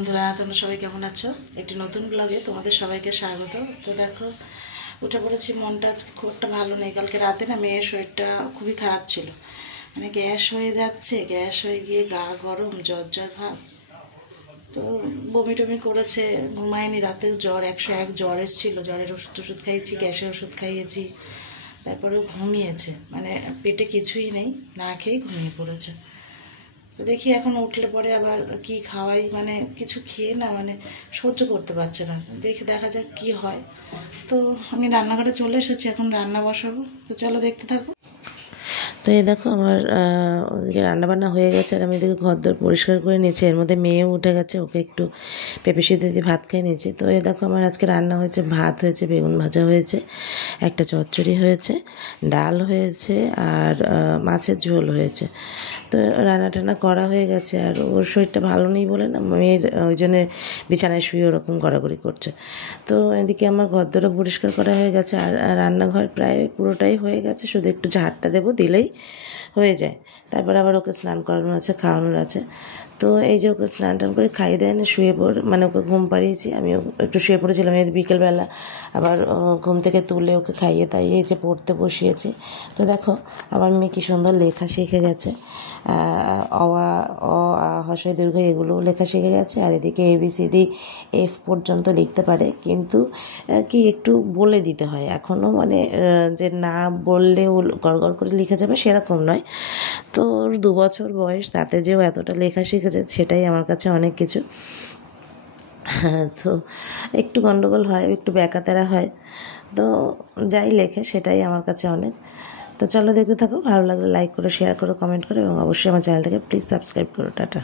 বন্ধুরা, তোমরা সবাই কেমন আছো? একটি নতুন ব্লগে তোমাদের সবাইকে স্বাগত। তো দেখো, উঠে পড়েছি। মনটা আজকে খুব একটা ভালো নেই। কালকে রাতে না মেয়ের শরীরটা খুবই খারাপ ছিল, মানে গ্যাস হয়ে যাচ্ছে, গ্যাস হয়ে গিয়ে গা গরম, জ্বর জ্বর ভাব। তো বমি টমি করেছে, ঘুমায়নি রাতেও। জ্বর 101 জ্বর এসেছিলো, জ্বরের ওষুধ খাইয়েছি, গ্যাসের ওষুধ খাইয়েছি, তারপরেও ঘুমিয়েছে, মানে পেটে কিছুই নেই, না খেয়েই ঘুমিয়ে পড়েছে। তো দেখি এখন উঠলে পরে আবার কি খাওয়াই, মানে কিছু খেয়ে না মানে সহ্য করতে পারছে না। দেখি দেখা যাক কি হয়। তো আমি রান্নাঘরে চলে এসেছি, এখন রান্না বসাবো। তো চলো দেখতে থাকো। তো এই দেখো আমার ওদিকে রান্নাবান্না হয়ে গেছে, আর আমি এদিকে ঘরদোর পরিষ্কার করে নিয়েছি। এর মধ্যে মেয়েও উঠে গেছে, ওকে একটু পেঁপে সিদ্ধ দিয়ে ভাত খেয়ে নিয়েছি। তো এই দেখো আমার আজকে রান্না হয়েছে, ভাত হয়েছে, বেগুন ভাজা হয়েছে, একটা চচ্চড়ি হয়েছে, ডাল হয়েছে, আর মাছের ঝোল হয়েছে। তো রান্না টান্না করা হয়ে গেছে। আর ওর শরীরটা ভালো নেই বলে না, মেয়ের ওই জন্যে বিছানায় শুয়ে ওরকম গড়াগড়ি করছে। তো এদিকে আমার ঘরদোরও পরিষ্কার করা হয়ে গেছে, আর রান্নাঘর প্রায় পুরোটাই হয়ে গেছে, শুধু একটু ঝাড়টা দেবো, দিলেই হয়ে যায়। তারপর আবার ওকে স্নান করানো আছে, খাওয়ানোর আছে। তো এই যে ওকে স্নান টান করে খাইয়ে দেয় না, শুয়ে পড়, মানে ওকে ঘুম পাড়িয়েছি, আমিও একটু শুয়ে পড়েছিলাম। এই বিকেলবেলা আবার ঘুম থেকে তুলে ওকে খাইয়ে তাইয়ে যে পড়তে বসিয়েছি। তো দেখো আমার মেয়ে কী সুন্দর লেখা শিখে গেছে, অ আ অ আ হ্রস্ব ই দীর্ঘ এগুলো লেখা শিখে গেছে। আর এদিকে ABCD F পর্যন্ত লিখতে পারে, কিন্তু কি একটু বলে দিতে হয় এখনও, মানে যে না বললেও গড় করে লিখে যাবে সেরকম নয়। তো ওর 2 বছর বয়স, তাতে যেও এতটা লেখা শিখেছে সেটাই আমার কাছে অনেক কিছু। তো একটু গন্ডগোল হয়, একটু ব্যাকাতেরা হয়, তো যাই লেখে সেটাই আমার কাছে অনেক। তো চলো দেখতে থাকো, ভালো লাগলে লাইক করো, শেয়ার করো, কমেন্ট করো, এবং অবশ্যই আমার চ্যানেলটাকে প্লিজ সাবস্ক্রাইব করো। টাটা।